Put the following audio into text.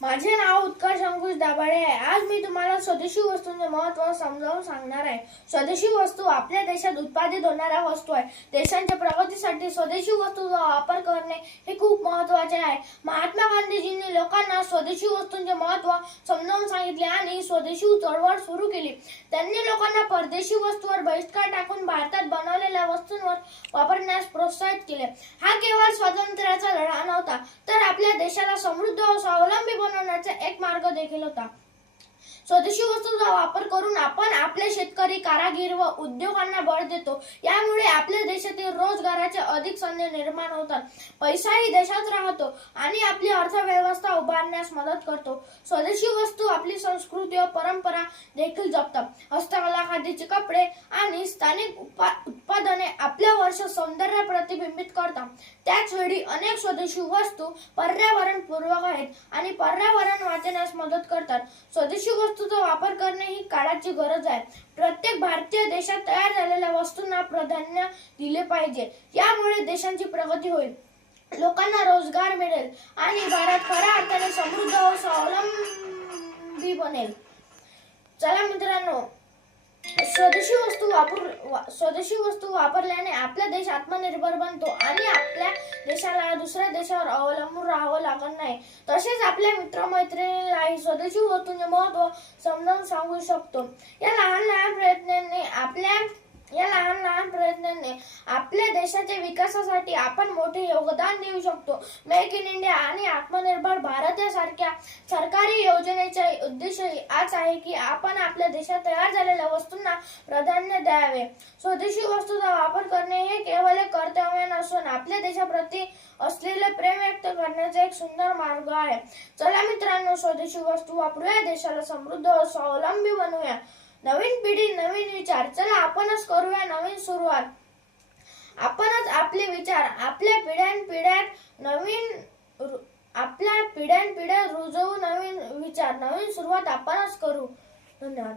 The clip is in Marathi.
माझे नाव उत्कर्ष अंकुश दाभाडे आहे। आज मी तुम्हाला स्वदेशी वस्तूंचे महत्त्व समजावून सांगणार आहे। स्वदेशी वस्तू आपल्या देशात उत्पादित होणाऱ्या वस्तू आहे। देशांच्या प्रगतीसाठी स्वदेशी वस्तूंचा वापर करणे हे खूप महत्त्वाचे आहे। महात्मा गांधीजींनी लोकांना स्वदेशी वस्तूंचे महत्त्व समजावून सांगितले आणि स्वदेशी चळवळ सुरू केली। त्यांनी लोकांना परदेशी वस्तूंवर बहिष्कार टाकून भारतात बनवलेल्या वस्तूंवर वापरण्यास प्रोत्साहित केले। हा केवळ स्वातंत्र्याचा लढा नव्हता, तर आपल्या देशाला समृद्ध व स्वावलंबी बनवण्याचा एक मार्ग देखील होता। स्वदेशी वस्तूंचा वापर करून आपण आपले शेतकरी, कारागीर व उद्योगांना बळ देतो। यामुळे आपल्या देशातील रोजगाराचे अधिक संधी निर्माण होतात, पैसाही देशात राहतो आणि आपली अर्थव्यवस्था उभारण्यास मदत करतो। स्वदेशी वस्तू आपली संस्कृती व परंपरा देखील जपतात। हस्तकला, खादीचे कपडे आणि स्थानिक उत्पादने आपल्या वर्ष सौंदर्य प्रतिबिंबित करतात। त्याच वेळी अनेक स्वदेशी वस्तू पर्यावरणपूरक आहेत आणि पर्यावरण वाचवण्यास मदत करतात। स्वदेशी वस्तूंचा वापर करणे ही काळाची गरज आहे। प्रत्येक भारतीय देशात तयार झालेल्या वस्तूंना प्राधान्य दिले पाहिजे। यामुळे देशाची प्रगती होईल, लोकांना रोजगार मिळेल आणि भारत खऱ्या अर्थाने समृद्ध व स्वावलंबी बनेल। चला मित्रांनो, स्वदेशी वस्तू वापरल्याने आपला देश आत्मनिर्भर बनतो आणि आपल्या देशाला दुसऱ्या देशावर अवलंबून राहावं लागत नाही। तसेच आपल्या मित्रमैत्रिणींनाही स्वदेशी वस्तूंचे महत्त्व समजावून सांगू शकतो। या लहान लहान प्रयत्नांनी आपल्या देशाच्या विकासासाठी आपण मोठे योगदान देऊ शकतो। मेक इन इंडिया आणि आत्मनिर्भर भारत यासारख्या सरकारी योजनेचा उद्देश हाच आहे की आपण आपल्या देशात तयार झालेल्या वस्तूंना प्राधान्य द्यावे। स्वदेशी वस्तूंचा वापर करणे हे केवळ एक कर्तव्य नसून आपल्या देशाप्रती असलेले प्रेम व्यक्त करण्याचा एक सुंदर मार्ग आहे। चला मित्रांनो, स्वदेशी वस्तू वापरूया, देशाला समृद्ध व स्वावलंबी बनवूया। नवीन पिढी, नवीन विचार, चला आपणच करूया नवीन सुरुवात। आपणच आपले विचार आपल्या पिढ्यानपिढ्या रुजवू, नवीन विचार, नवीन सुरुवात आपणच करू। धन्यवाद।